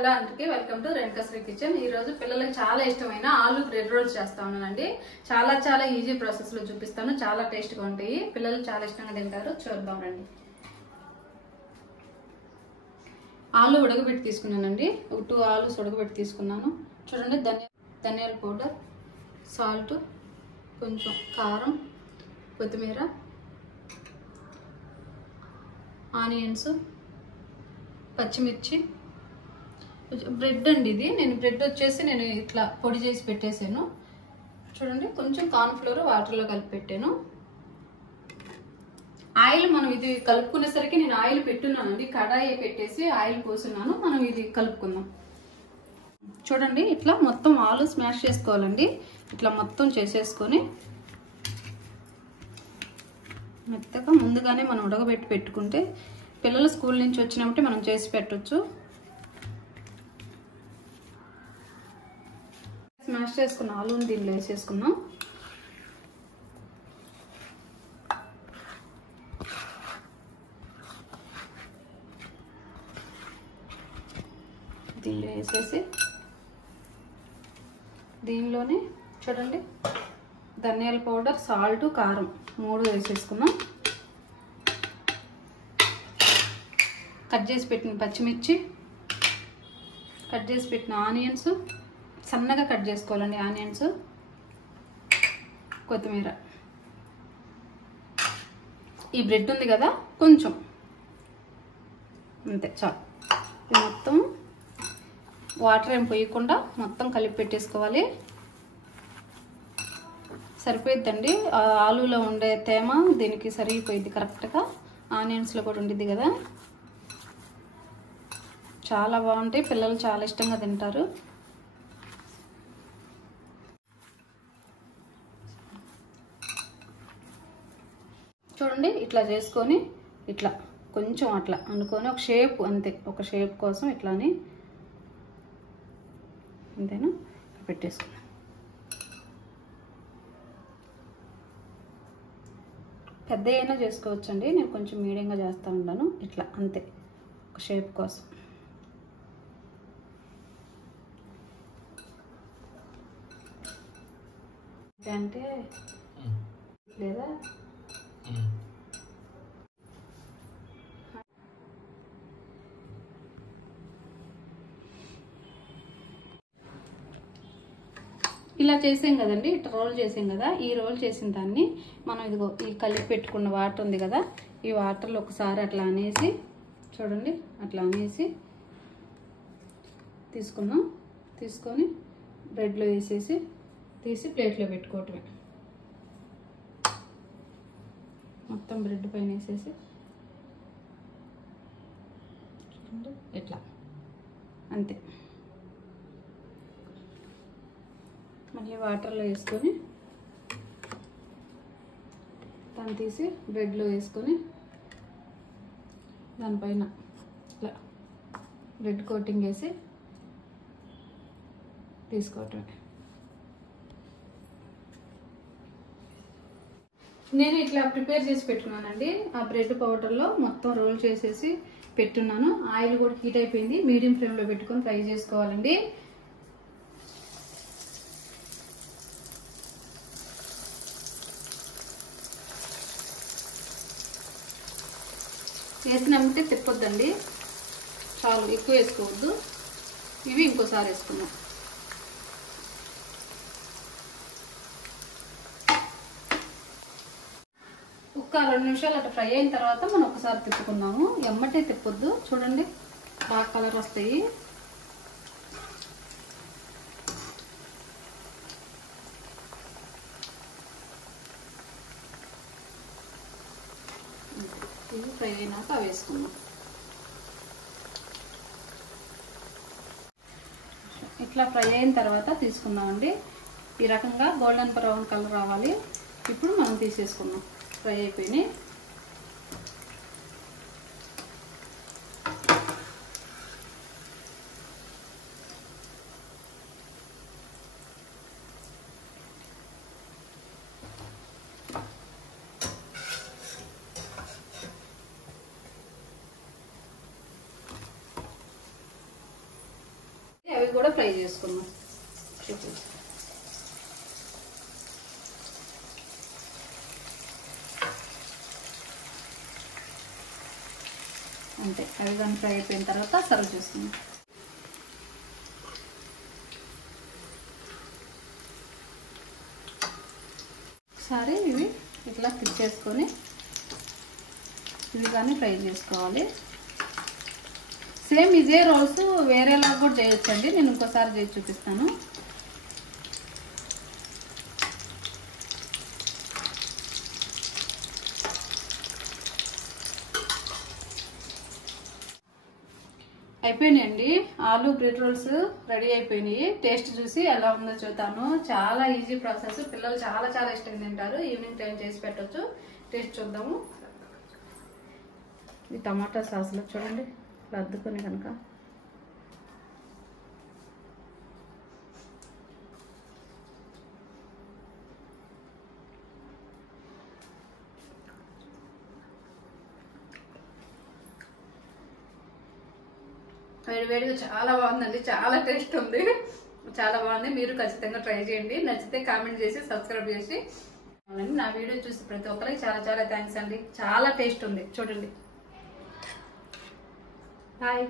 Hello అందరికీ welcome to రేణుకాశ్రీ kitchen. ఈ రోజు పిల్లలకు చాలా ఇష్టమైన ఆలు బ్రెడ్ రోల్స్ చేస్తా ఉన్నానండి. చాలా ఈజీ ప్రాసెస్ లో చూపిస్తాను. చాలా టేస్ట్ గా ఉంటాయి, పిల్లలు చాలా ఇష్టంగా తింటారు. చూద్దాం రండి. ఆలు ఉడకబెట్టి తీసుకున్నానండి. ఒక 2 ఆలు ఉడకబెట్టి తీసుకున్నాను. చూడండి, ధనియాల పౌడర్, సాల్ట్, కొంచెం కారం, కొత్తిమీర, ఆనియన్స్, పచ్చిమిర్చి, బ్రెడ్ అండి. ఇది నేను బ్రెడ్ వచ్చేసి నేను ఇట్లా పొడి చేసి పెట్టేసాను. చూడండి, కొంచెం కార్న్ ఫ్లోర్ వాటర్లో కలిపి పెట్టాను. ఆయిల్ మనం ఇది కలుపుకునేసరికి నేను ఆయిల్ పెట్టున్నానండి. కడాయి పెట్టేసి ఆయిల్ పోసున్నాను. మనం ఇది కలుపుకుందాం. చూడండి, ఇట్లా మొత్తం ఆలు స్మాష్ చేసుకోవాలండి. ఇట్లా మొత్తం చేసేసుకొని మెత్తగా ముందుగానే మనం ఉడకబెట్టి పెట్టుకుంటే పిల్లలు స్కూల్ నుంచి వచ్చినప్పుడు మనం చేసి పెట్టవచ్చు. స్మాష్ చేసుకున్న ఆలుని దీనిలో వేసేసుకుందాం. దీనిలో వేసేసి దీనిలోనే చూడండి ధనియాల పౌడర్, సాల్ట్, కారం 3 వేసేసుకుందాం. కట్ చేసి పెట్టిన పచ్చిమిర్చి, కట్ చేసి పెట్టిన ఆనియన్స్, సన్నగా కట్ చేసుకోవాలండి ఆనియన్స్, కొత్తిమీర, ఈ బ్రెడ్ ఉంది కదా కొంచెం, అంతే చాలు. ఇది మొత్తం వాటర్ ఏం పోయకుండా మొత్తం కలిపి పెట్టేసుకోవాలి. సరిపోయిద్దండి. ఆలూలో ఉండే తేమ దీనికి సరిపోయిద్ది కరెక్ట్గా. ఆనియన్స్లో కూడా ఉండిద్ది కదా, చాలా బాగుంటాయి. పిల్లలు చాలా ఇష్టంగా తింటారు. చూడండి, ఇట్లా చేసుకొని ఇట్లా కొంచెం అట్లా అనుకొని ఒక షేప్, అంతే ఒక షేప్ కోసం ఇట్లా అని అంతేనా పెట్టేసుకున్నాం. పెద్ద అయినా చేసుకోవచ్చండి. నేను కొంచెం మీడియంగా చేస్తూ ఉంటాను. ఇట్లా అంతే ఒక షేప్ కోసం. అంటే లేదా ఇలా చేసాం కదండి, ఇట్లా రోల్ చేసాం కదా. ఈ రోల్ చేసిన దాన్ని మనం ఇదిగో ఈ కలిపి పెట్టుకున్న వాటర్ ఉంది కదా, ఈ వాటర్లో ఒకసారి అట్లా అనేసి చూడండి, అట్లా అనేసి తీసుకుందాం. తీసుకొని బ్రెడ్లో వేసేసి తీసి ప్లేట్లో పెట్టుకోవటమే. మొత్తం బ్రెడ్ పైన వేసేసి చూడండి ఇట్లా అంతే. మళ్ళీ వాటర్లో వేసుకొని దాన్ని తీసి బ్రెడ్లో వేసుకొని దానిపైన ఇట్లా బ్రెడ్ కోటింగ్ వేసి తీసుకోవటమే. నేను ఇట్లా ప్రిపేర్ చేసి పెట్టుకున్నానండి. ఆ బ్రెడ్ పౌడర్లో మొత్తం రోల్ చేసేసి పెట్టున్నాను. ఆయిల్ కూడా హీట్ అయిపోయింది. మీడియం ఫ్లేమ్లో పెట్టుకొని ఫ్రై చేసుకోవాలండి. వేసినామంటే తిప్పొద్దండి, చాలు, ఎక్కువ వేసుకోవద్దు. ఇవి ఇంకోసారి వేసుకుందాం. ఒక 2 నిమిషాలు అట్లా ఫ్రై అయిన తర్వాత మనం ఒకసారి తిప్పుకున్నాము. ఎమ్మటే తిప్పొద్దు. చూడండి, బాగా కలర్ వస్తాయి. ఇవి ఫ్రై అయినాక వేసుకుందాం. ఇట్లా ఫ్రై అయిన తర్వాత తీసుకుందామండి. ఈ రకంగా గోల్డెన్ బ్రౌన్ కలర్ రావాలి. ఇప్పుడు మనం తీసేసుకుందాం. ఫ్రై అయిపోయినాయి. అవి కూడా ఫ్రై చేసుకుందాం. అంతే, అవి కానీ ఫ్రై అయిపోయిన తర్వాత సర్వ్ చేసుకుందాం. ఒకసారి ఇవి ఇట్లా క్లిక్ చేసుకొని ఇవి కానీ ఫ్రై చేసుకోవాలి. సేమ్ ఇదే రోల్స్ వేరేలా కూడా చేయొచ్చండి. నేను ఇంకోసారి చేసి చూపిస్తాను. అయిపోయినాయండి, ఆలు బ్రెడ్ రోల్స్ రెడీ అయిపోయినాయి. టేస్ట్ చూసి ఎలా ఉందో చూద్దాను. చాలా ఈజీ ప్రాసెస్, పిల్లలు చాలా చాలా ఇష్టంగా తింటారు. ఈవినింగ్ టైం చేసి పెట్టవచ్చు. టేస్ట్ చూద్దాము. ఇది టమాటా సాస్లో చూడండి ఇట్లా అద్దుకొని కనుక వేడివేడిగా చాలా బాగుందండి. చాలా టేస్ట్ ఉంది, చాలా బాగుంది. మీరు ఖచ్చితంగా ట్రై చేయండి. నచ్చితే కామెంట్ చేసి సబ్స్క్రైబ్ చేసి నా వీడియో చూసి ప్రతి ఒక్కరికి చాలా చాలా థ్యాంక్స్ అండి. చాలా టేస్ట్ ఉంది చూడండి. బాయ్.